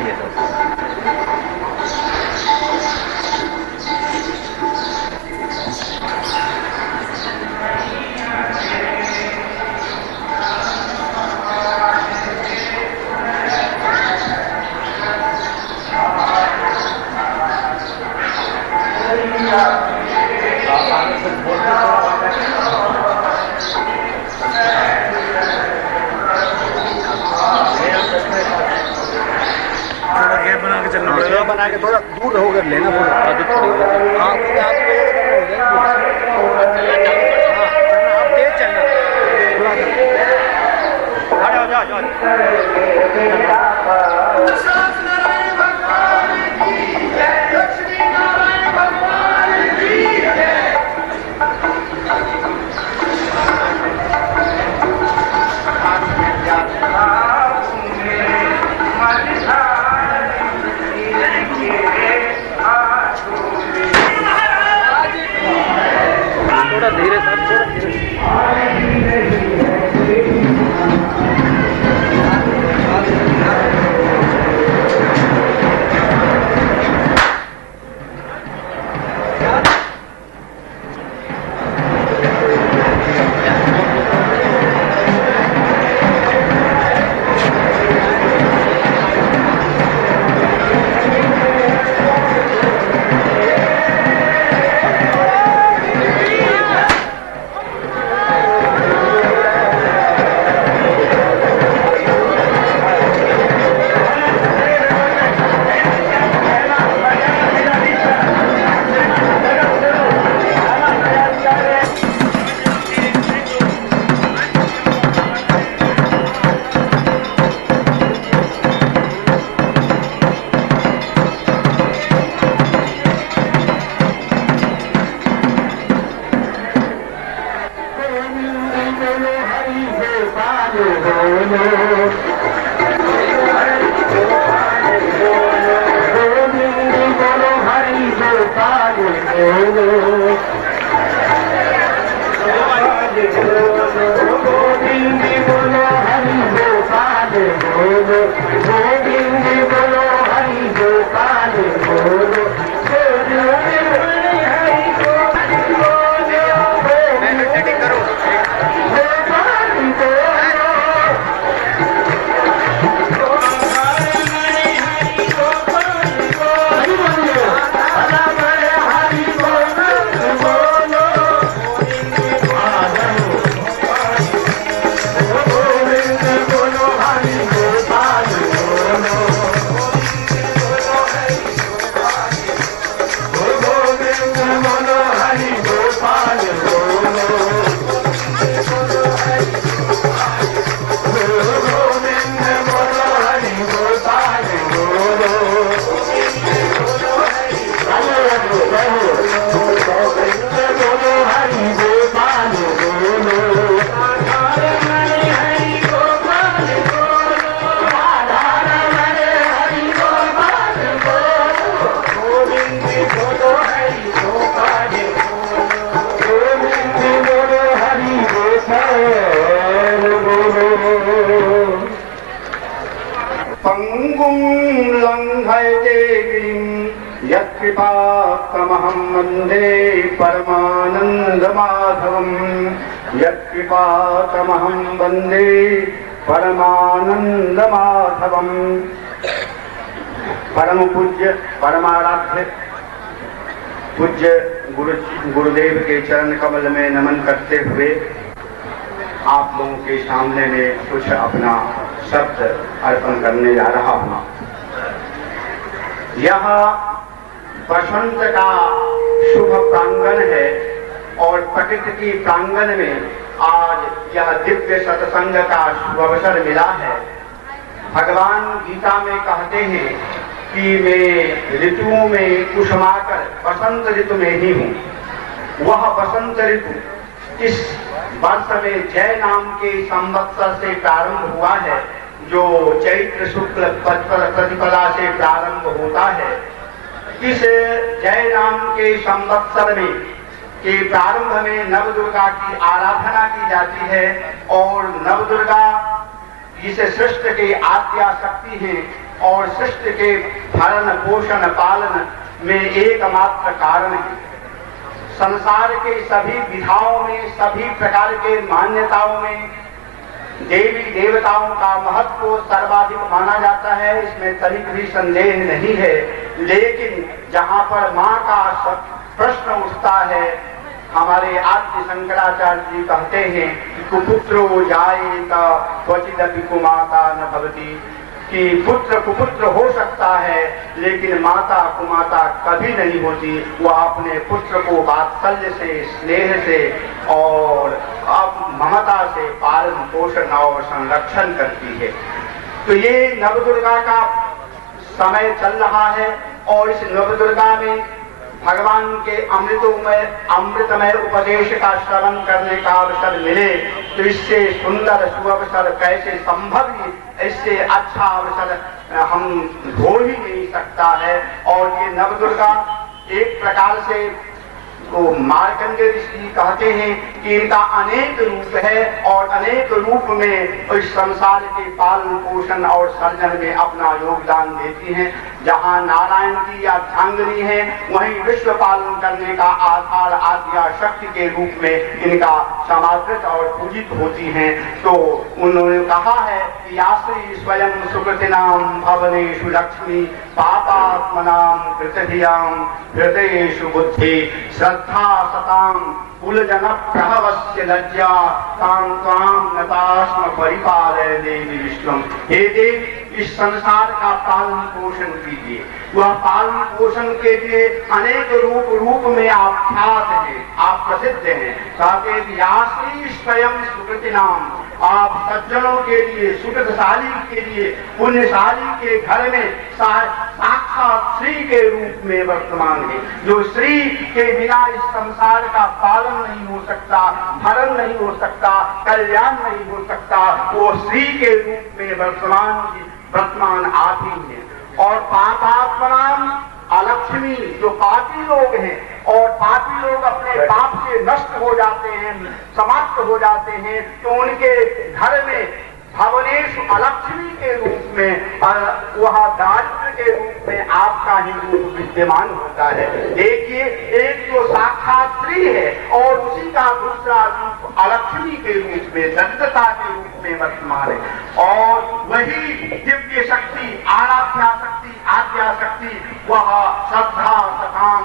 बताइए सर। बना के थोड़ा दूर होकर लेना थोड़ा। हाँ, क्योंकि आपकी वजह आप तेज चलना धीरे सर, थोड़ा धीरे। यत्कृपातमहं वन्दे परमानन्दमाधवम् यत्कृपातमहं वन्दे परमानन्दमाधवम्। परम पूज्य परमाराध्य पूज्य गुरुदेव के चरण कमल में नमन करते हुए आप लोगों के सामने में कुछ अपना शब्द अर्पण करने जा रहा हूँ। यह बसंत का शुभ प्रांगण है और प्रकृति की प्रांगण में आज यह दिव्य सत्संग का शुभ अवसर मिला है। भगवान गीता में कहते हैं कि मैं ऋतुओं में कुसुमाकर बसंत ऋतु में ही हूँ। वह बसंत ऋतु इस वर्ष में जय नाम के संवत्सर से प्रारंभ हुआ है, जो चैत्र शुक्ल प्रतिपदा से प्रारंभ होता है। इस जय नाम के संवत्सर में के प्रारंभ में नवदुर्गा की आराधना की जाती है और नवदुर्गा इस सृष्टि के आद्या शक्ति हैं, और सृष्टि के भरण पोषण पालन में एकमात्र कारण है। संसार के सभी विधाओं में, सभी प्रकार के मान्यताओं में देवी देवताओं का महत्व सर्वाधिक माना जाता है, इसमें तनिक भी संदेह नहीं है। लेकिन जहाँ पर माँ का प्रश्न उठता है, हमारे आद्य शंकराचार्य जी कहते हैं कि कुपुत्रो जायेत क्वचिदपि कुमाता न भवति, कि पुत्र कुपुत्र हो सकता है लेकिन माता कुमाता कभी नहीं होती। वह अपने पुत्र को वात्सल्य से, स्नेह से और ममता से पालन पोषण और संरक्षण करती है। तो ये नवदुर्गा का समय चल रहा है और इस नवदुर्गा में भगवान के अमृतमय उपदेश का श्रवण करने का अवसर मिले तो इससे सुंदर सुअवसर कैसे संभव ही, इससे अच्छा अवसर हम हो ही नहीं सकता है। और ये नवदुर्गा एक प्रकार से तो मार्कंडेय ऋषि कहते हैं कि इनका अनेक रूप है और अनेक रूप में इस संसार के पालन पोषण और सर्जन में अपना योगदान देती हैं। जहाँ नारायण की अर्धांगिनी है वहीं विश्व पालन करने का आधार आद्या शक्ति के रूप में इनका समादृत और पूजित होती हैं। तो उन्होंने कहा है कि याश्री स्वयं सुकृतिनाम भवनेषु लक्ष्मी पापात्मनाम कृतधियाम हृदयेषु बुद्धि श्रद्धा सताम कुलजन प्रभवस्य लज्जा ताम त्वाम नतास्म परिपालय देवी विश्वम। हे देवी, इस संसार का पालन पोषण कीजिए। वह पालन पोषण के लिए अनेक रूप में आप ख्यात हैं, आप प्रसिद्ध हैं। कहते व्यासी स्वयं सुकृति नाम, आप सज्जनों के लिए, सुकृतशाली के लिए, पुण्यशाली के घर में साक्षात श्री के रूप में वर्तमान है। जो श्री के बिना इस संसार का पालन नहीं हो सकता, भरण नहीं हो सकता, कल्याण नहीं हो सकता, वो श्री के रूप में वर्तमान आप ही है। और पापात्मनाम अलक्ष्मी, जो पापी लोग हैं और पापी लोग अपने पाप से नष्ट हो जाते हैं, समाप्त हो जाते हैं, तो उनके घर में भवनेश अलक्ष्मी के रूप में वह दारिद्र के रूप में आपका ही रूप विद्यमान होता है। देखिए, एक जो साक्षात श्री है और उसी का दूसरा रूप अलक्ष्मी के रूप में, दरिद्रता के रूप में वर्तमान है। और वही दिव्य शक्ति, आराध्या शक्ति, आद्या शक्ति, वह श्रद्धा सकाम,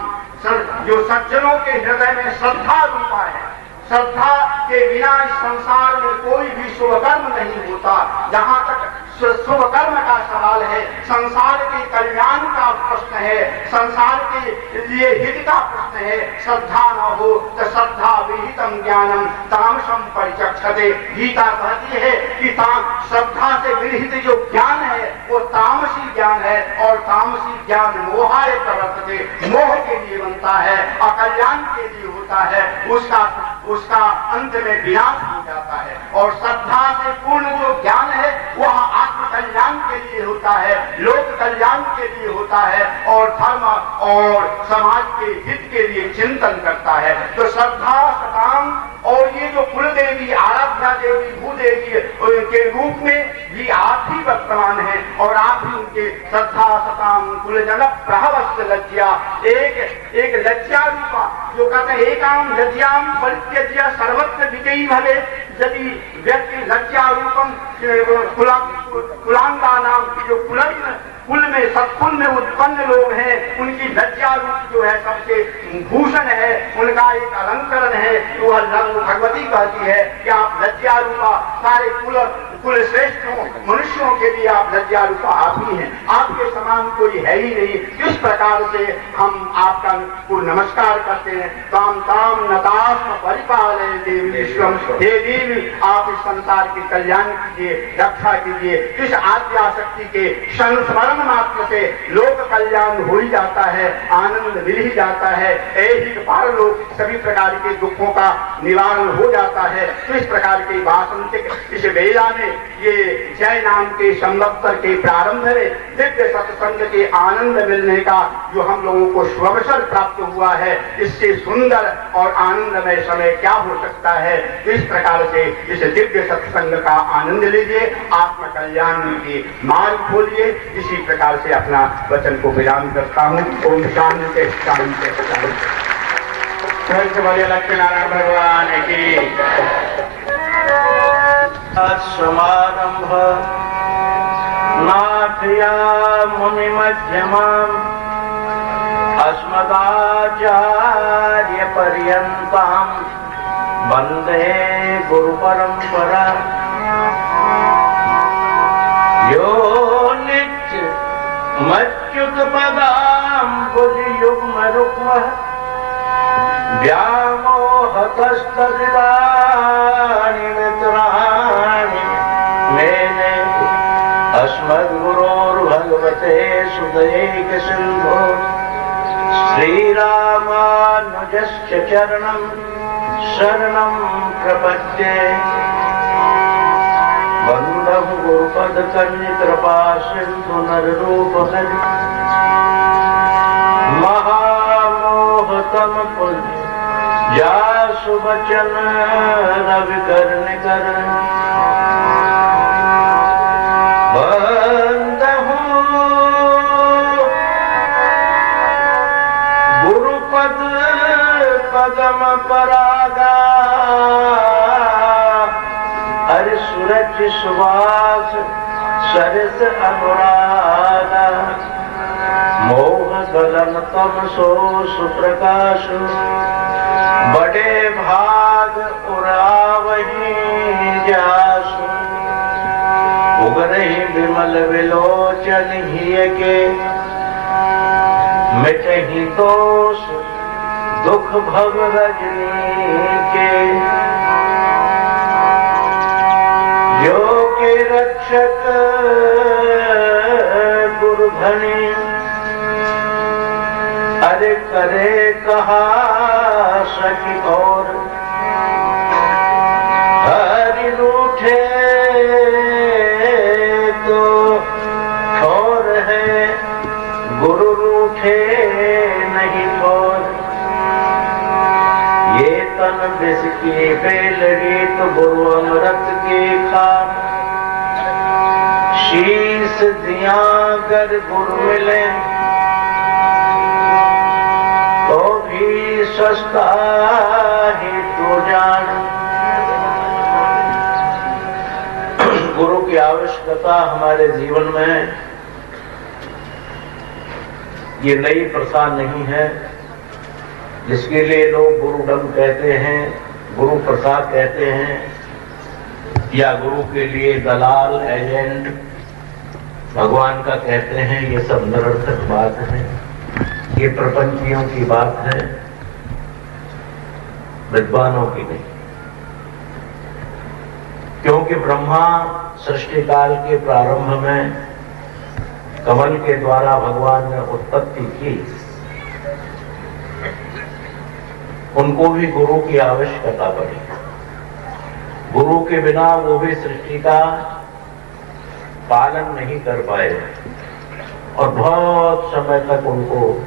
जो सज्जनों के हृदय में श्रद्धा रूपा है। श्रद्धा के बिना इस संसार में कोई भी शुभ कर्म नहीं होता। जहाँ तक शुभ कर्म का सवाल है, संसार के कल्याण का प्रश्न है, संसार के लिए हित का प्रश्न है, श्रद्धा न हो तो श्रद्धा विहितम ज्ञानम तामसम परिचक्षते। गीता कहती है कि श्रद्धा से विरहित जो ज्ञान है वो तामसी ज्ञान है और तामसी ज्ञान मोहाय प्रवर्तते, मोह के लिए बनता है, अकल्याण के लिए होता है, उसका अंत में विनाश हो जाता है। और श्रद्धा से पूर्ण जो ज्ञान है वह आत्म कल्याण के लिए होता है, लोक कल्याण के लिए होता है और धर्म और समाज के हित के लिए चिंतन करता है। तो श्रद्धा सताम, और ये जो कुल देवी, आराध्या देवी, भूदेवी के रूप में भी आप ही वर्तमान है और आप ही उनके श्रद्धा सताम कुलजन प्रभवस्य लज्जा, एक लज्जा रूपा, जो कहते हैं एकाम लज्जाम परित्यज्य सर्वत्र विजयी भवे। यदि व्यक्ति लज्जा रूपम कुलांगा नाम की जो कुल में सत्कुल में उत्पन्न लोग हैं, उनकी लज्जा रूप जो है सबसे भूषण है, उनका एक अलंकरण है। तो भगवती कहती है कि आप लज्जा रूपा, सारे कुल श्रेष्ठ मनुष्यों के लिए आप लज्जा रूपा आप ही हैं, आपके समान कोई है ही नहीं। किस प्रकार से हम आपका को नमस्कार करते हैं। ताम ताम नतास्म परिपालय देवी विश्वम। हे देवी, आप इस संसार के कल्याण कीजिए, रक्षा कीजिए। इस आद्या शक्ति के संस्मरण मात्र से लोक कल्याण हो ही जाता है, आनंद मिल ही जाता है, ऐहिक पारलोक सभी प्रकार के दुखों का निवारण हो जाता है। तो इस प्रकार के वासंतिक इस वेला में ये जय नाम के संवत्सर के प्रारंभ में दिव्य सत्संग के आनंद मिलने का जो हम लोगों को सुअवसर प्राप्त हुआ है, इससे सुंदर और आनंदमय समय क्या हो सकता है। इस प्रकार से इस दिव्य सत्संग का आनंद लीजिए, आत्म कल्याण की मार्ग खोलिए। इसी प्रकार से अपना वचन को विराम करता हूँ। ओम शांति शांति शांति। बोलिए लक्ष्मी नारायण भगवान की। समारंभ नाथया मुनि मध्यमाम् अस्मदाचार्य पर्यन्ताम् वन्दे गुरु परंपरा। यो नित्य मच्युत पदाम्बुज युग्म रुक्म व्यामोहतस्तदिदानि मित्राणि मेने अस्मद्गुरोर्भगवते सुदैक सिन्धो श्रीरामानुजस्य चरणं शरणं प्रपद्ये। वन्दं गुरुपदकन्यकृपा सिन्धु नररूपहरि महामोहतम पुण्य या सुबचन रविकर्ण कर। बंदहु गुरुपद पदम परागा हरि सूरज सुवास सरस अनुरागा। मोह गगन तम सो सुप्रकाश बड़े भाग उड़ावही जासु। उगरहि विमल विलोचन हिय के मिटहि दोष दुख भव रजनी के। जो के रक्षक गुरु धनी अरे करे कहा सखी और हरि रूठे तो ठोर है, गुरु रूठे नहीं ठोर। ये तन विष की बेलड़ी तो गुरु अमृत की खान। शीश दिया कर गुरु मिले तो भी सस्ता ही तो जान। गुरु की आवश्यकता हमारे जीवन में ये नई प्रथा नहीं है, जिसके लिए लोग गुरुडम कहते हैं, गुरु प्रसाद कहते हैं, या गुरु के लिए दलाल एजेंट भगवान का कहते हैं। ये सब निरर्थक बात है, ये प्रपंचियों की बात है, विद्वानों की नहीं। क्योंकि ब्रह्मा सृष्टि काल के प्रारंभ में कमल के द्वारा भगवान ने उत्पत्ति की, उनको भी गुरु की आवश्यकता पड़ी। गुरु के बिना वो भी सृष्टि का पालन नहीं कर पाए और बहुत समय तक उनको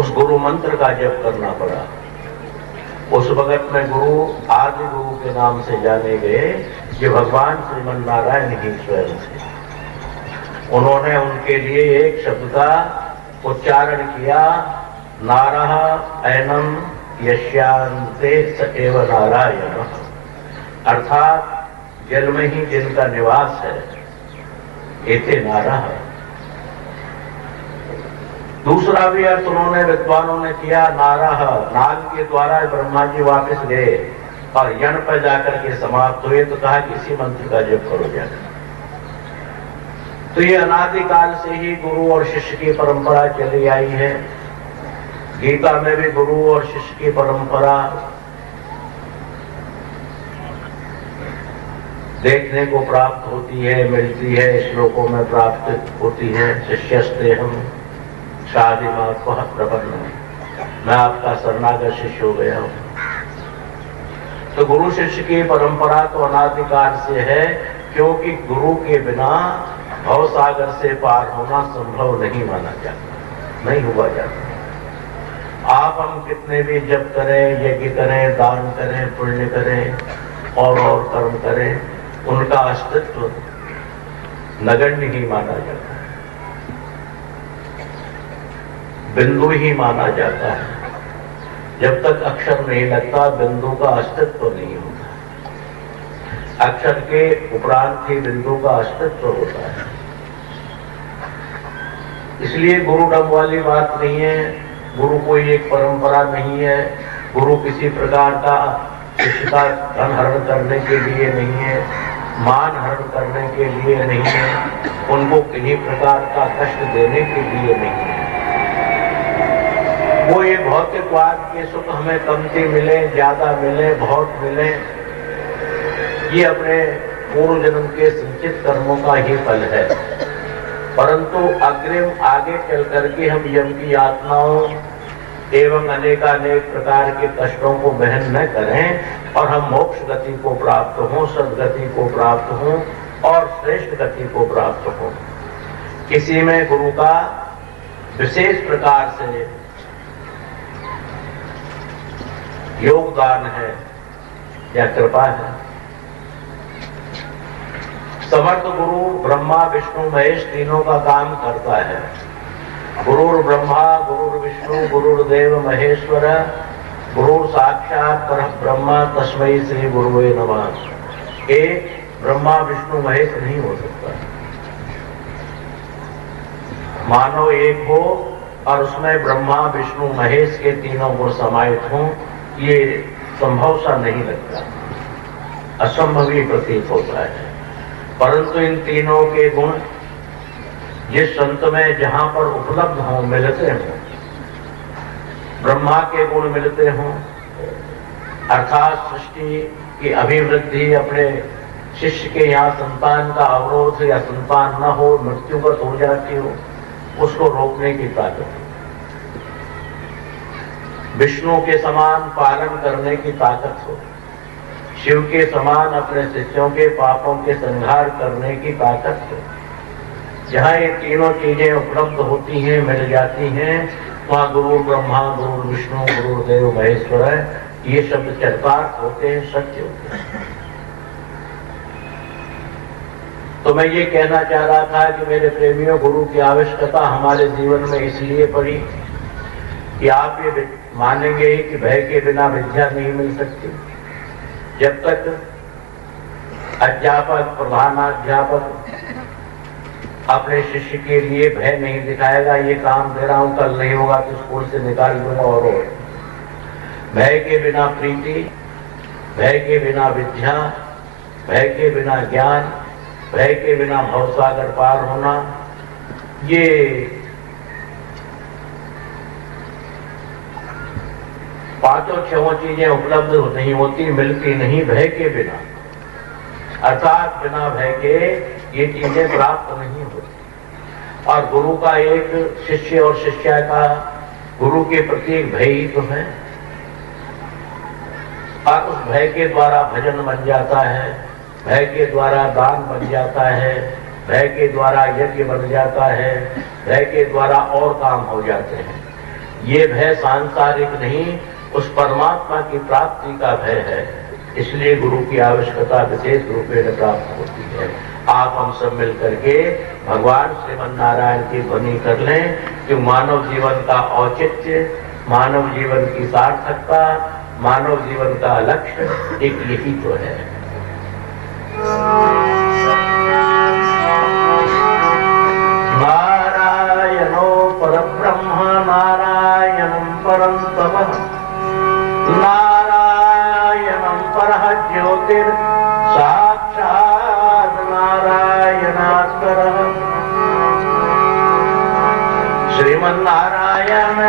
उस गुरु मंत्र का जप करना पड़ा। उस वक्त में गुरु आदि गुरु के नाम से जाने गए, ये भगवान श्रीमन नारायण ही स्वयं थे। उन्होंने उनके लिए एक शब्द का उच्चारण किया, नारः ऐनम यस्यांते स एव नारायण। अर्थात जल में ही जिनका निवास है, एते नारः। दूसरा भी अर्थ उन्होंने विद्वानों ने किया, नारः, नाग के द्वारा ब्रह्मा जी वापस गए और यण पर जाकर के समाप्त हुए, तो कहा किसी मंत्र का जप करो जाकर। तो ये अनादिकाल से ही गुरु और शिष्य की परंपरा चली आई है। गीता में भी गुरु और शिष्य की परंपरा देखने को प्राप्त होती है, मिलती है, श्लोकों में प्राप्त होती है। शिष्यस्ते हम शादी मात्मा प्रपन्न, मैं आपका शरणागत शिष्य हो गया हूं। तो गुरु शिष्य की परंपरा तो अनादिकाल से है, क्योंकि गुरु के बिना भव सागर से पार होना संभव नहीं माना जाता, नहीं हुआ जाता। आप हम कितने भी जप करें, यज्ञ करें, दान करें, पुण्य करें और कर्म करें, उनका अस्तित्व नगण्य ही माना जाता है, बिंदु ही माना जाता है। जब तक अक्षर नहीं लगता बिंदु का अस्तित्व नहीं होता। अक्षर के उपरांत ही बिंदु का अस्तित्व होता है। इसलिए गुरु डब वाली बात नहीं है, गुरु कोई एक परंपरा नहीं है, गुरु किसी प्रकार का शिष्य का धन हरण करने के लिए नहीं है, मान हरण करने के लिए नहीं है, उनको किन्हीं प्रकार का कष्ट देने के लिए नहीं है। वो ये भौतिकवाद के सुख हमें कमती मिले, ज्यादा मिले, बहुत मिले, ये अपने पूर्व जन्म के संचित कर्मों का ही फल है। परंतु अग्रिम आगे चल करके हम यम की यातनाओं एवं अनेकानेक प्रकार के कष्टों को वहन न करें और हम मोक्ष गति को प्राप्त हों, सदगति को प्राप्त हों और श्रेष्ठ गति को प्राप्त हों। किसी में गुरु का विशेष प्रकार से योगदान है या कृपा है। समर्थ गुरु ब्रह्मा विष्णु महेश तीनों का काम करता है। गुरुर ब्रह्मा गुरुर विष्णु गुरुर्देव महेश्वर गुरुर साक्षात परब्रह्म तस्मै श्री गुरुवे नमः। एक ब्रह्मा विष्णु महेश नहीं हो सकता। मानो एक हो और उसमें ब्रह्मा विष्णु महेश के तीनों गुण समाहित हों, ये संभव सा नहीं लगता, असंभव ही प्रतीत होता है। परंतु इन तीनों के गुण जिस संत में जहां पर उपलब्ध हों, मिलते हों, ब्रह्मा के गुण मिलते हों, अर्थात सृष्टि की अभिवृद्धि अपने शिष्य के यहाँ संतान का अवरोध या संतान न हो, मृत्युगत हो जाती हो, उसको रोकने की ताकत, विष्णु के समान पालन करने की ताकत हो, शिव के समान अपने शिष्यों के पापों के संहार करने की ताकत हो। जहाँ ये तीनों चीजें उपलब्ध होती हैं, मिल जाती हैं, वहाँ गुरु ब्रह्मा गुरु विष्णु गुरुदेव महेश्वर है, ये शब्द चरितार्थ होते हैं, सत्य होते हैं। तो मैं ये कहना चाह रहा था कि मेरे प्रेमियों, गुरु की आवश्यकता हमारे जीवन में इसलिए पड़ी कि आप ये मानेंगे ही कि भय के बिना विद्या नहीं मिल सकती। जब तक अध्यापक प्रधानाध्यापक अपने शिष्य के लिए भय नहीं दिखाएगा, ये काम दे रहा हूं कल नहीं होगा तो स्कूल से निकाल दूंगा, और भय के बिना प्रीति, भय के बिना विद्या, भय के बिना ज्ञान, भय के बिना भवसागर पार होना, ये पांचों छहों चीजें उपलब्ध नहीं होती, मिलती नहीं भय के बिना। अर्थात बिना भय के ये चीजें प्राप्त नहीं होती। और गुरु का एक शिष्य और शिष्या का गुरु के प्रति एक भय ही तो है, और उस भय के द्वारा भजन बन जाता है, भय के द्वारा दान बन जाता है, भय के द्वारा यज्ञ बन जाता है, भय के द्वारा और काम हो जाते हैं। ये भय सांसारिक नहीं, उस परमात्मा की प्राप्ति का भय है। इसलिए गुरु की आवश्यकता विशेष रूप में प्राप्त होती है। आप हम सब मिल करके भगवान श्रीमन नारायण की ध्वनि कर लें कि मानव जीवन का औचित्य, मानव जीवन की सार्थकता, मानव जीवन का लक्ष्य एक यही तो है। नारायणो परब्रह्म नारायणं परं तपः नारायणं परः ज्योतिर् साक्षात् नारायणात्परः श्रीमन्नारायण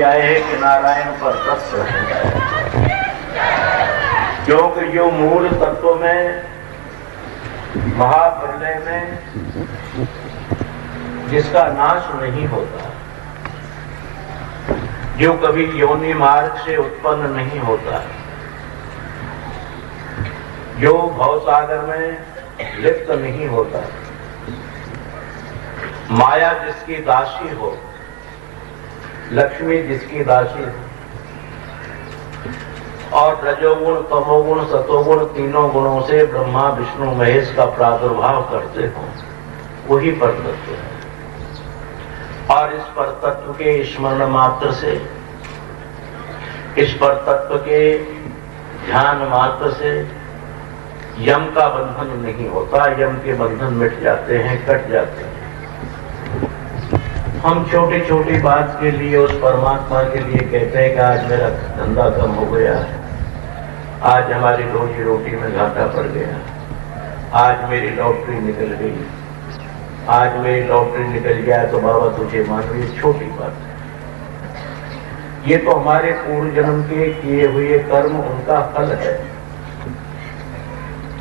आए हैं कि नारायण पर तत्व है, क्योंकि जो मूल तत्व में महाप्रलय में जिसका नाश नहीं होता, जो कभी योनि मार्ग से उत्पन्न नहीं होता, जो भवसागर में लिप्त नहीं होता, माया जिसकी दासी हो, लक्ष्मी जिसकी दासी हो, और रजोगुण तमोगुण सतोगुण तीनों गुणों से ब्रह्मा विष्णु महेश का प्रादुर्भाव करते हो, वही परतत्व है। और इस परतत्व के स्मरण मात्र से, इस परतत्व के ध्यान मात्र से यम का बंधन नहीं होता, यम के बंधन मिट जाते हैं, कट जाते हैं। हम छोटी छोटी बात के लिए उस परमात्मा के लिए कहते हैं कि आज मेरा धंधा कम हो गया, आज हमारी रोजी रोटी में घाटा पड़ गया, आज मेरी लॉटरी निकल गई, आज मेरी लॉटरी निकल गया तो बाबा तुझे मान ली। छोटी बात है, ये तो हमारे पूर्व जन्म के किए हुए कर्म उनका फल है।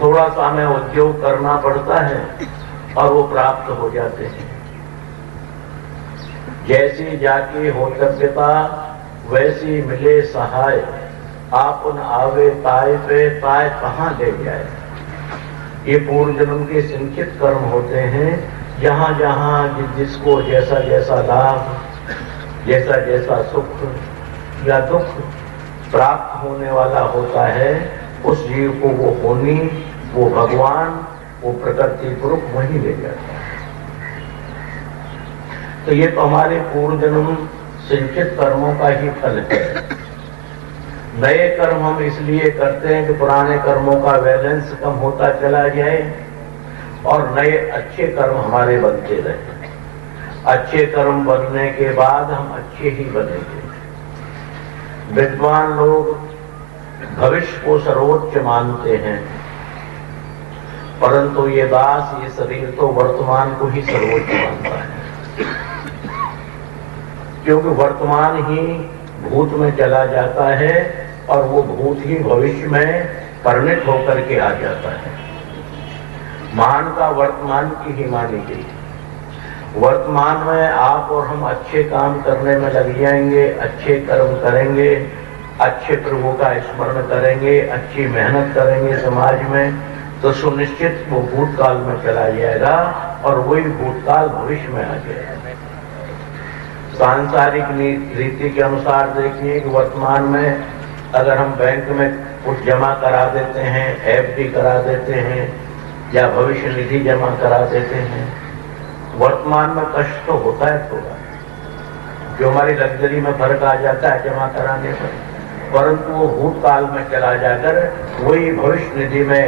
थोड़ा सा हमें उद्योग करना पड़ता है और वो प्राप्त हो जाते हैं। जैसी जाकी होतव्यता वैसी मिले सहाय, आपन आवे ताय पे ताय कहाँ ले जाए। ये पूर्व जन्म के संचित कर्म होते हैं। जहां जहां जिसको जैसा जैसा लाभ, जैसा जैसा सुख या दुख प्राप्त होने वाला होता है, उस जीव को वो होनी, वो भगवान, वो प्रकृति पुरुष वही ले जाता है। तो ये तो हमारे पूर्व जन्म संचित कर्मों का ही फल है। नए कर्म हम इसलिए करते हैं कि पुराने कर्मों का बैलेंस कम होता चला जाए और नए अच्छे कर्म हमारे बनते रहे। अच्छे कर्म बनने के बाद हम अच्छे ही बनेंगे। विद्वान लोग भविष्य को सर्वोच्च मानते हैं, परंतु ये दास, ये शरीर तो वर्तमान को ही सर्वोच्च मानता है, क्योंकि वर्तमान ही भूत में चला जाता है और वो भूत ही भविष्य में परिणत होकर के आ जाता है। मान का वर्तमान की ही मानी गई। वर्तमान में आप और हम अच्छे काम करने में लग जाएंगे, अच्छे कर्म करेंगे, अच्छे प्रभु का स्मरण करेंगे, अच्छी मेहनत करेंगे समाज में, तो सुनिश्चित वो भूतकाल में चला जाएगा और वही भूतकाल भविष्य में आ जाएगा। सांसारिक रीति के अनुसार देखिए कि वर्तमान में अगर हम बैंक में कुछ जमा करा देते हैं, एफडी करा देते हैं या भविष्य निधि जमा करा देते हैं, वर्तमान में कष्ट तो होता है थोड़ा, जो हमारी लग्जरी में फर्क आ जाता है जमा कराने पर, परंतु वो भूतकाल में चला जाकर वही भविष्य निधि में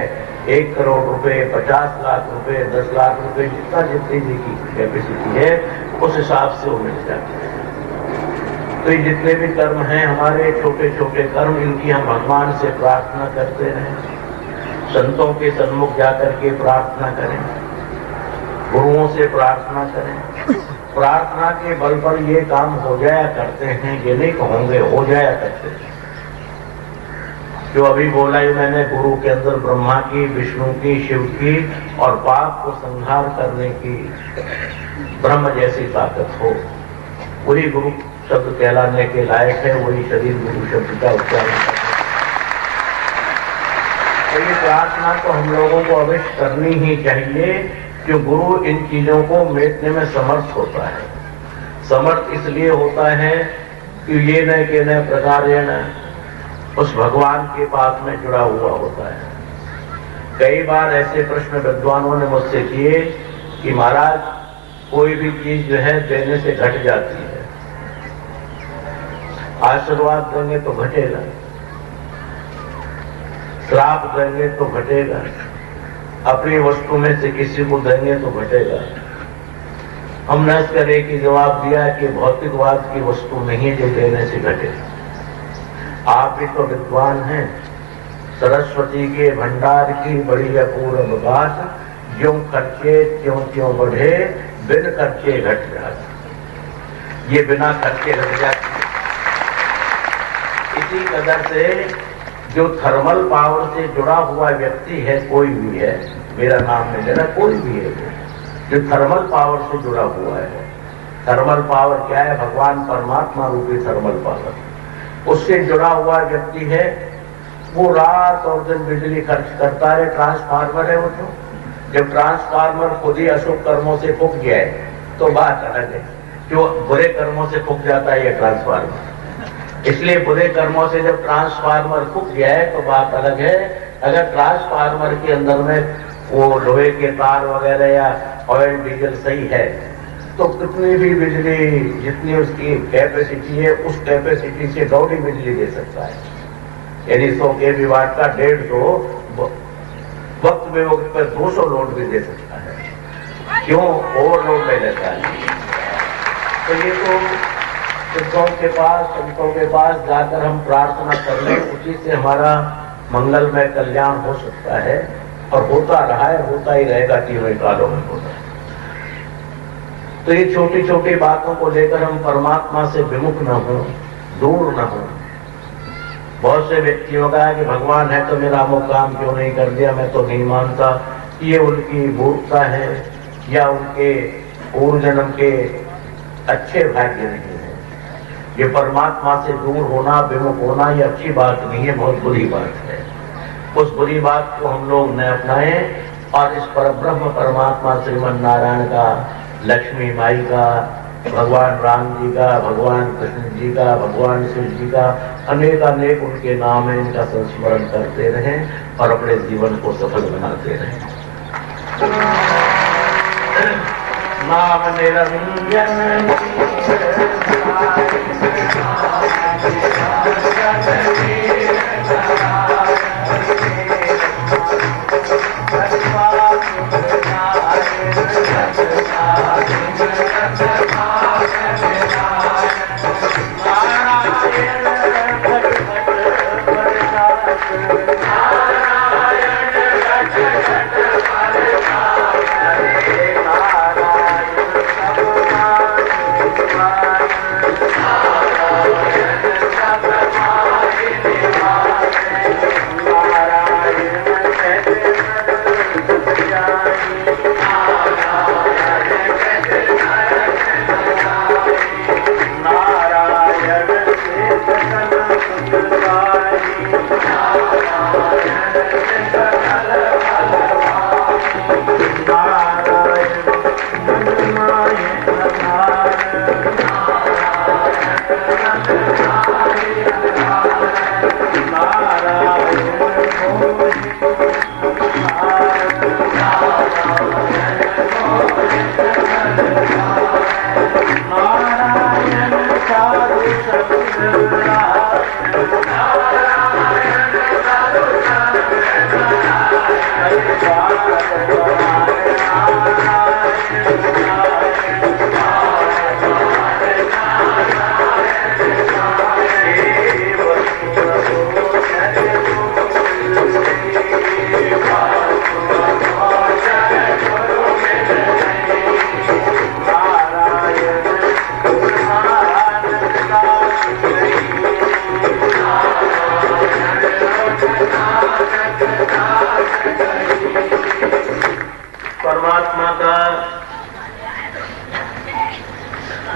1 करोड़ रुपए, 50 लाख रुपए, 10 लाख रुपए, जितनी की कैपेसिटी है उस हिसाब से वो मिल जाती है। तो ये जितने भी कर्म हैं हमारे छोटे छोटे कर्म, इनकी हम भगवान से प्रार्थना करते रहें, संतों के सन्मुख जाकर के प्रार्थना करें, गुरुओं से प्रार्थना करें। प्रार्थना के बल पर ये काम हो जाया करते हैं, ये नहीं कहोगे, हो जाया करते हैं। जो अभी बोला ही मैंने, गुरु के अंदर ब्रह्मा की, विष्णु की, शिव की और पाप को संहार करने की ब्रह्म जैसी ताकत हो, वही गुरु शब्द कहलाने के लायक है, वही शरीर गुरु शब्द का उच्चारण करता है। तो ये प्रार्थना तो हम लोगों को अवश्य करनी ही चाहिए, कि गुरु इन चीजों को मेटने में समर्थ होता है। समर्थ इसलिए होता है कि ये न के न प्रकार उस भगवान के पास में जुड़ा हुआ होता है। कई बार ऐसे प्रश्न विद्वानों ने मुझसे किए कि महाराज कोई भी चीज जो है देने से घट जाती है, आशीर्वाद देंगे तो घटेगा, श्राप देंगे तो घटेगा, अपनी वस्तु में से किसी को देंगे तो घटेगा। हमने इसकर एक ही जवाब दिया कि भौतिकवाद की वस्तु नहीं जो देने से घटे। आप भी तो विद्वान हैं, सरस्वती के भंडार की बड़ी अपूर्व बात, ज्यों खर्चे त्यों त्यों बढ़े, बिन खर्चे घट जाते। ये बिना खर्चे घट जाती। इसी कदर से जो थर्मल पावर से जुड़ा हुआ व्यक्ति है, कोई भी है, मेरा नाम नहीं लेना, कोई भी है जो थर्मल पावर से जुड़ा हुआ है। थर्मल पावर क्या है? भगवान परमात्मा रूपी थर्मल पावर। उससे जुड़ा हुआ व्यक्ति है, वो रात और दिन बिजली खर्च करता है। ट्रांसफार्मर है वो तो, जब ट्रांसफार्मर खुद ही अशुभ कर्मों से फूक जाए तो बात अलग है। जो बुरे कर्मों से फूक जाता है ये ट्रांसफार्मर, इसलिए बुरे कर्मों से जब ट्रांसफार्मर फूक जाए तो बात अलग है। अगर ट्रांसफार्मर के अंदर में वो लोहे के तार वगैरह या ऑयल डीजल सही है तो कितनी भी बिजली, जितनी उसकी कैपेसिटी है, उस कैपेसिटी से दौड़ी बिजली दे सकता है। यानी 100 kV वाट का 150 वक्त में वक्त पर 200 लोड भी दे सकता है। क्यों? ओवरलोड ले लेता है। तो ये तो सिद्धों के पास, संतों के पास जाकर हम प्रार्थना कर लें, उसी से हमारा मंगलमय कल्याण हो सकता है, और होता रहा है, होता ही रहेगा, तीनों कालों में होता है। तो ये छोटी छोटी बातों को लेकर हम परमात्मा से विमुख न हो, दूर न हो। बहुत से व्यक्तियों का है कि भगवान है तो मेरा अमुक काम क्यों नहीं कर दिया, मैं तो नहीं मानता। ये उनकी मूर्खता है या उनके पूर्व जन्म के अच्छे भाग्य नहीं है। ये परमात्मा से दूर होना, विमुख होना, ये अच्छी बात नहीं है, बहुत बुरी बात है। उस बुरी बात को हम लोग न अपनाएं और इस परब्रह्म परमात्मा श्रीमन नारायण का, लक्ष्मी माई का, भगवान राम जी का, भगवान कृष्ण जी का, भगवान शिव जी का अनेक अनेक उनके नाम है, इनका संस्मरण करते रहें और अपने जीवन को सफल बनाते रहें। नाम निरंजन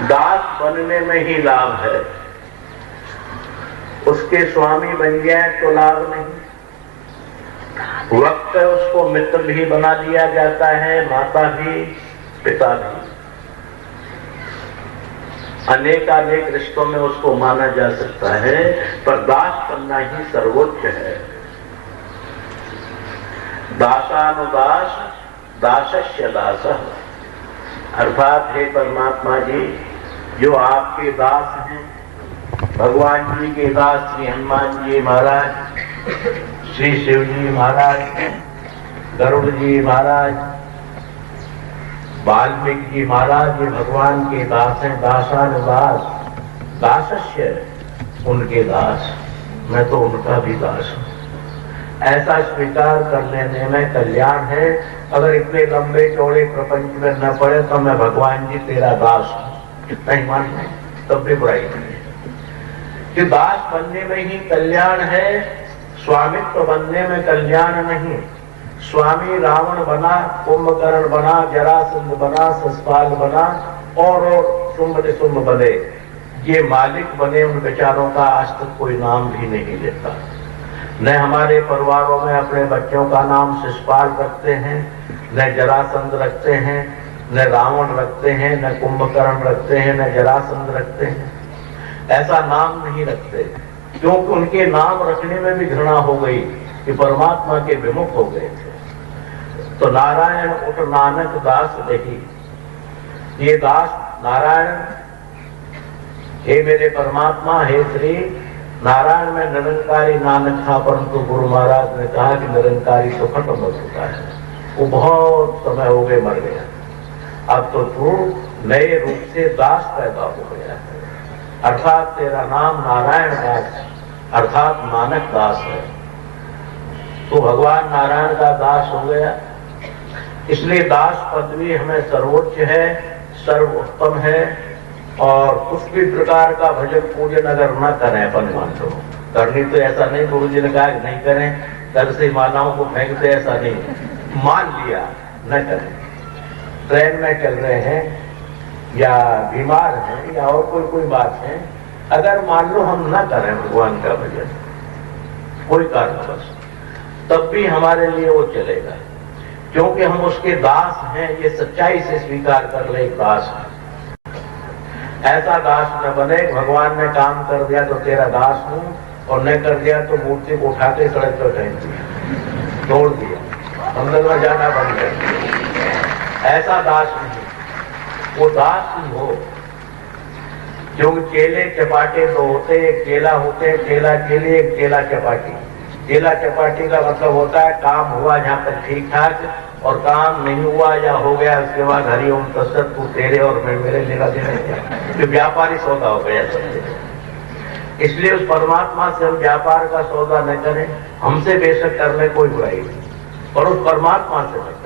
दास बनने में ही लाभ है, उसके स्वामी बन जाए तो लाभ नहीं। वक्त है उसको मित्र भी बना दिया जाता है, माता भी, पिता भी, अनेकानेक रिश्तों में उसको माना जा सकता है, पर दास बनना ही सर्वोच्च है। दासानुदास दासस्य दासः, अर्थात हे परमात्मा जी, जो आपके दास हैं भगवान जी के दास श्री हनुमान जी महाराज, श्री शिव जी महाराज, गरुड़ जी महाराज, वाल्मीकि जी महाराज, ये भगवान के दास हैं। दासानुदास, दासस्य, उनके दास, मैं तो उनका भी दास हूं। ऐसा स्वीकार कर लेने में कल्याण है। अगर इतने लंबे चौड़े प्रपंच में न पड़े तो मैं भगवान जी तेरा दास हूं, इतना ही मान लें, तब भी बुराई नहीं है। कि दास बनने में ही कल्याण है, स्वामित्व बनने में कल्याण नहीं। स्वामी रावण बना, कुंभकर्ण बना, जरासंध बना, ससपाल बना और शुंभ निशुंभ बने, ये मालिक बने, उन बेचारों का आज तक कोई नाम भी नहीं लेता। न हमारे परिवारों में अपने बच्चों का नाम शिशुपाल रखते हैं, न जरासंध रखते हैं, न रावण रखते हैं, न कुंभकर्ण रखते हैं, न जरासंध रखते हैं। ऐसा नाम नहीं रखते, क्योंकि उनके नाम रखने में भी घृणा हो गई कि परमात्मा के विमुख हो गए थे। तो नारायण उठ नानक दास रही, ये दास नारायण, हे मेरे परमात्मा, हे श्री नारायण में निरंकारी नानक था, परंतु गुरु महाराज ने कहा कि निरंकारी तो खत्म हो चुका है, वो बहुत समय हो गए मर गया, अब तो तू नए रूप से दास पैदा हो गया है, अर्थात तेरा नाम नारायण दास अर्थात नानक दास है। तो भगवान नारायण का दास हो गया, इसलिए दास पदवी हमें सर्वोच्च है, सर्वोत्तम है। और कुछ भी प्रकार का भजन पूजन अगर न करें अपन मान लो, करनी तो ऐसा नहीं, गुरु जी ने कहा कि नहीं करें, घर से मालाओं को फेंकते, ऐसा नहीं, मान लिया न करें। ट्रेन में चल रहे हैं या बीमार हैं या और कोई बात है, अगर मान लो हम न करें भगवान का भजन कोई कारणवश, तब भी हमारे लिए वो चलेगा, क्योंकि हम उसके दास हैं। ये सच्चाई से स्वीकार कर ले, दास है। ऐसा दास न बने, भगवान ने काम कर दिया तो तेरा दास हूं, और न कर दिया तो मूर्ति को उठा के सड़क पर फेंक दिया, तोड़ दिया, मंदिर में जाना बंद कर दिया। ऐसा दास नहीं, वो दास ही हो। क्योंकि केले चपाटे दो होते, एक केला होते हैं, केला केले, एक केला चपाटी। केला चपाटी का मतलब होता है काम हुआ जहां तक ठीक ठाक, और काम नहीं हुआ या हो गया उसके बाद हरिओम तत्सत, तू तेरे और मैं मेरे लेना देना क्या, जो व्यापारी सौदा हो गया सब। इसलिए उस परमात्मा से हम व्यापार का सौदा न करें, हमसे बेशक करने कोई बुराई नहीं, पर उस परमात्मा से न करें।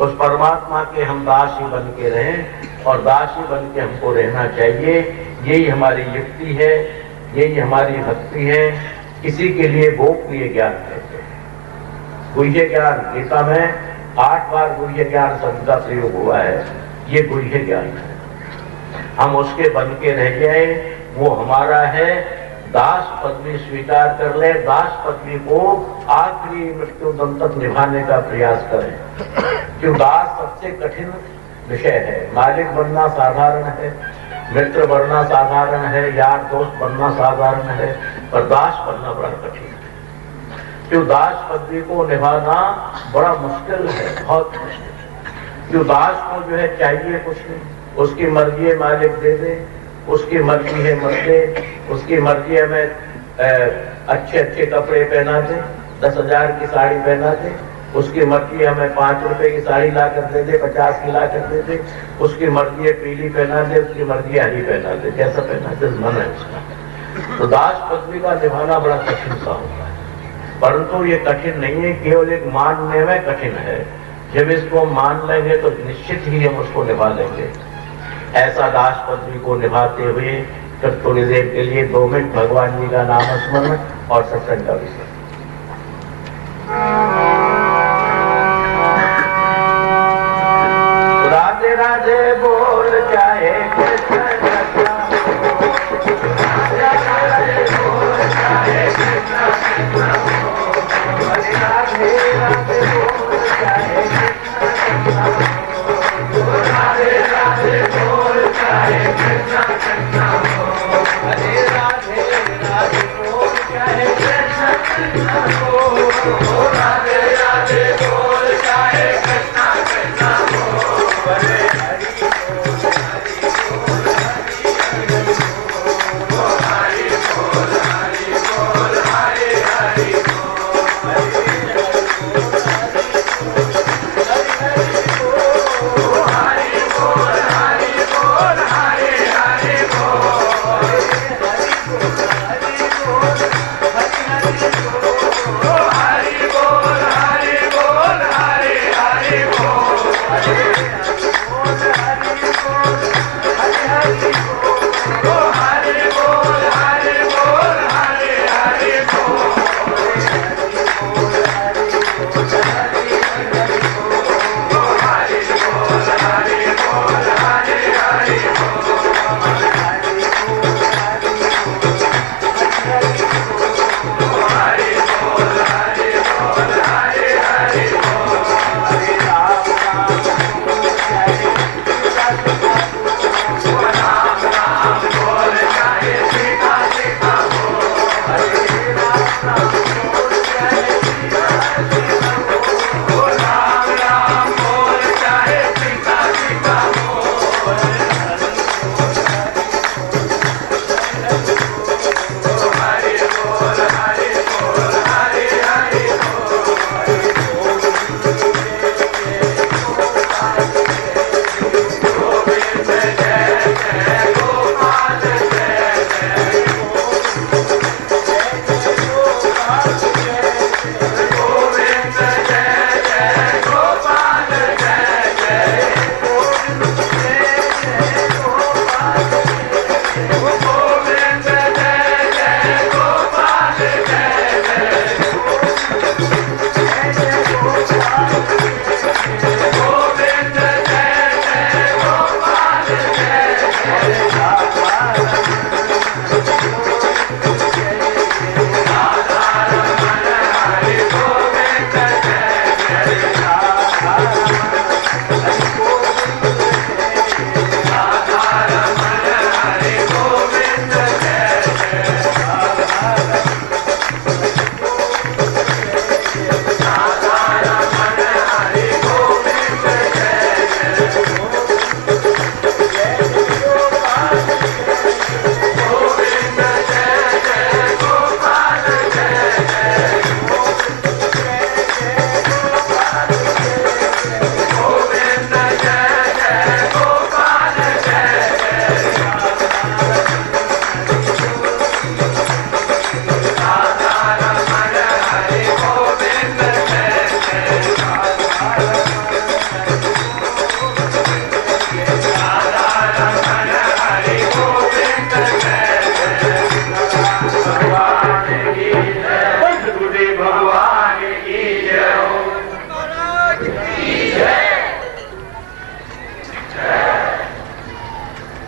उस परमात्मा के हम दास ही बन के रहें, और दास ही बन के हमको रहना चाहिए। यही हमारी युक्ति है, यही हमारी भक्ति है। किसी के लिए गोपनीय ज्ञान कहते हैं। गुह्य ज्ञान, गीता में 8 बार गुह्य ज्ञान शब्द का प्रयोग हुआ है, ये गुह्य ज्ञान है। हम उसके बन के रह जाए, वो हमारा है। दास पदवी स्वीकार कर ले, दास पदवी को आखिरी मृत्यु दम तक निभाने का प्रयास करें। क्यों दास सबसे कठिन विषय है। मालिक बनना साधारण है, मित्र बनना साधारण है, यार दोस्त बनना साधारण है, पर दास बनना बड़ा कठिन है। क्यों दास पदवी को निभाना बड़ा मुश्किल है, बहुत मुश्किल। क्यों दास को जो है चाहिए कुछ नहीं, उसकी मर्जी है मालिक दे दे, उसकी मर्जी है मत दे, उसकी मर्जी है मैं अच्छे अच्छे कपड़े पहना दे, 10,000 की साड़ी पहना दे, उसकी मर्जी है हमें 5 रुपए की साड़ी ला कर दे दे, 50 की ला कर दे दे, उसकी मर्जी है पीली पहना दे, उसकी मर्जी है हरी पहना दे, कैसा पहना दे, मन है उसका। तो दास पदवी का निभाना बड़ा कठिन सा होता है, परंतु ये कठिन नहीं है, केवल एक मानने में कठिन है। जब इसको मान लेंगे तो निश्चित ही हम उसको निभा लेंगे। ऐसा दास पदवी को निभाते हुए फिर थोड़ी देर के लिए 2 मिनट भगवान जी का नाम स्मरण और सत्संग का विषय। राधे राधे बोल चाहे कृष्ण कृष्ण, राधे राधे बोल चाहे कृष्ण कृष्ण, राधे राधे बोल चाहे कृष्ण कृष्ण, राधे राधे बोल चाहे कृष्ण कृष्ण, राधे राधे बोल चाहे कृष्ण कृष्ण, राधे राधे बोल चाहे कृष्ण कृष्ण। हरि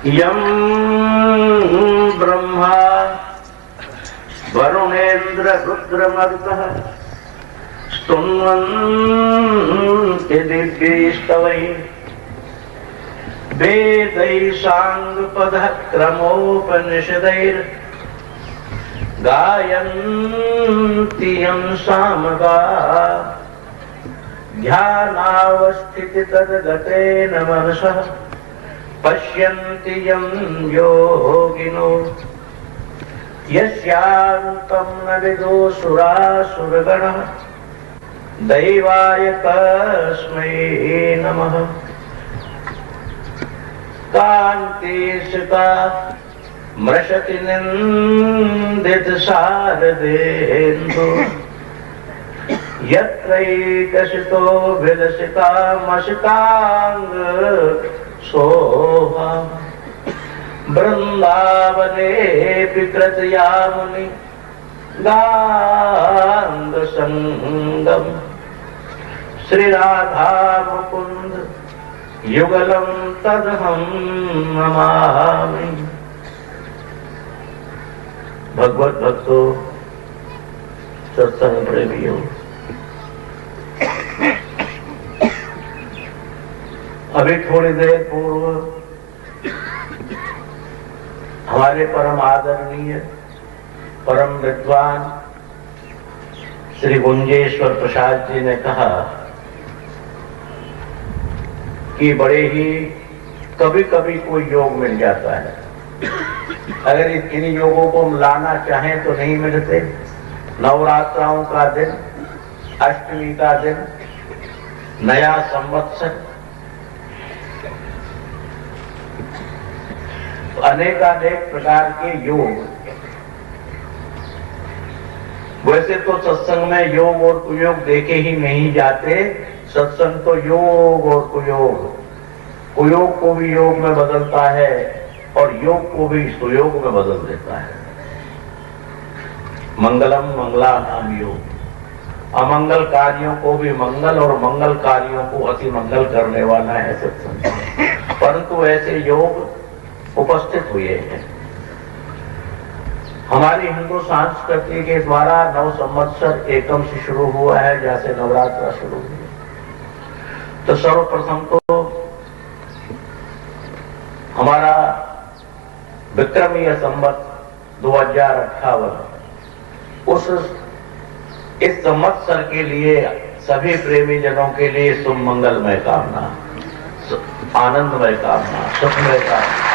यम ब्रह्मा वरुणेन्द्र रुद्रमरुतः स्तुन्वन्ति दिव्यैस्तवैः वेदैः साङ्गपदः क्रमोपनिषदैर् गायन्ति यं सामगाः ध्यानावस्थिति तद्गतेन मनसः पश्यन्ति यं योगिनो यस्यान्तं न विदो सुरासुरगणः दैवाय तस्मै नमः। कान्तिसुता मृषति निन्दितशारदेन्दु यत्रैकसितो विलसितामसिताङ्ग शोभा वृन्दावनेऽपि कृतयामुनि गाङ्गसङ्गम् श्रीराधा मुकुन्द युगलं तदहं नमामि। भगवत भक्तों, सत्संग प्रेमियों, अभी थोड़ी देर पूर्व हमारे परम आदरणीय परम विद्वान श्री गुंजेश्वर प्रसाद जी ने कहा कि बड़े ही कभी कभी कोई योग मिल जाता है, अगर इन योगों को लाना चाहें तो नहीं मिलते। नवरात्राओं का दिन, अष्टमी का दिन, नया संवत्सर, अनेकानेक प्रकार के योग। वैसे तो सत्संग में योग और कुयोग देखे ही नहीं जाते। सत्संग तो योग और कुयोग, कुयोग को भी योग में बदलता है और योग को भी सुयोग में बदल देता है। मंगलम मंगलानाम योग, अमंगल कार्यों को भी मंगल और मंगल कार्यों को अति मंगल करने वाला है सत्संग। परंतु ऐसे योग उपस्थित हुए हैं। हमारी हिंदू संस्कृति के द्वारा नव संवत्सर एकम से शुरू हुआ है, जैसे नवरात्र शुरू हुए। तो सर्वप्रथम तो हमारा विक्रमीय संवत 2058 उस इस संवत्सर के लिए सभी प्रेमी जनों के लिए शुभ मंगलमय कामना, आनंदमय कामना, सुखमय कामना।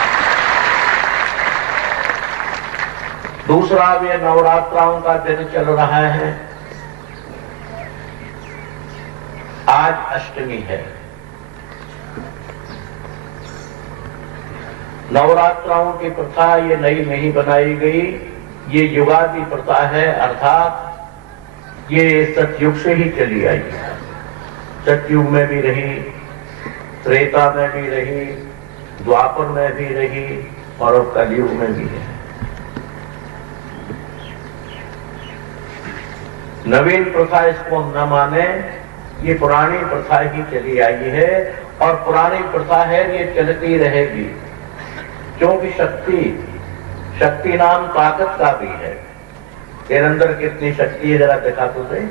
दूसरा, ये नवरात्राओं का दिन चल रहा है। आज अष्टमी है। नवरात्राओं की प्रथा ये नई नहीं बनाई गई, ये युगादि प्रथा है, अर्थात ये सतयुग से ही चली आई है। सतयुग में भी रही, त्रेता में भी रही, द्वापर में भी रही और अब कलयुग में भी है। नवीन प्रथा इसको हम न माने, ये पुरानी प्रथा ही चली आई है और पुरानी प्रथा है, ये चलती रहेगी। क्योंकि शक्ति नाम ताकत का भी है। तेरे अंदर कितनी शक्ति है जरा दिखा तो सही।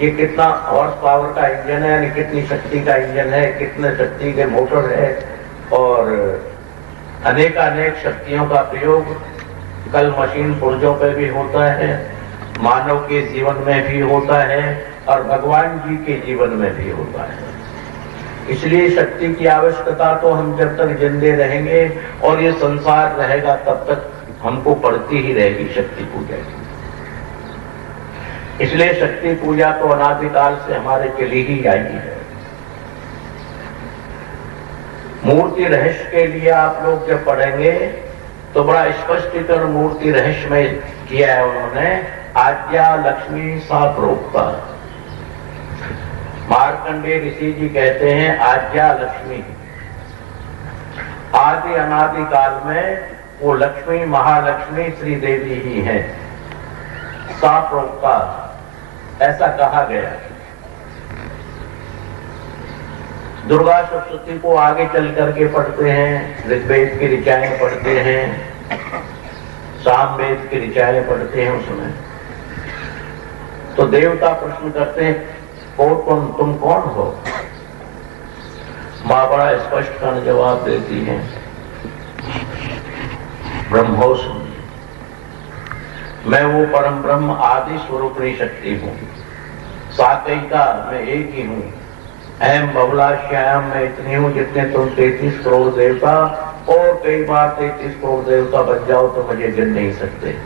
ये कितना हॉर्स पावर का इंजन है, यानी कितनी शक्ति का इंजन है, कितने शक्ति के मोटर है और अनेकानेक शक्तियों का प्रयोग कल मशीन पुर्जों पे भी होता है, मानव के जीवन में भी होता है और भगवान जी के जीवन में भी होता है। इसलिए शक्ति की आवश्यकता तो हम जब तक जिंदे रहेंगे और ये संसार रहेगा तब तक हमको पड़ती ही रहेगी शक्ति पूजा की। इसलिए शक्ति पूजा तो अनादिकाल से हमारे चली ही आई है। मूर्ति रहस्य के लिए आप लोग जब पढ़ेंगे तो बड़ा स्पष्टीकरण मूर्ति रहस्य में किया है उन्होंने। आद्या लक्ष्मी सा प्रोक्ता। मार्कंडेय ऋषि जी कहते हैं आद्या लक्ष्मी, आदि अनादि काल में वो लक्ष्मी महालक्ष्मी श्री देवी ही है। सा प्रोक्ता ऐसा कहा गया। दुर्गा सप्तशती को आगे चल करके पढ़ते हैं, ऋग्वेद की ऋचाएं पढ़ते हैं, सामवेद की ऋचाएं पढ़ते हैं। उसमें तो देवता प्रश्न करते हैं कौन तुम कौन हो? मां बड़ा स्पष्ट कर जवाब देती है, ब्रह्मोस्मि, मैं वो परम ब्रह्म आदि स्वरूपणी शक्ति हूं। साकैका मैं एक ही हूं। अहम बबलाश्याम मैं इतनी हूं जितने तुम 33 करोड़ देवता और कई बार 33 करोड़ देवता बन जाओ तो मुझे गिन नहीं सकते।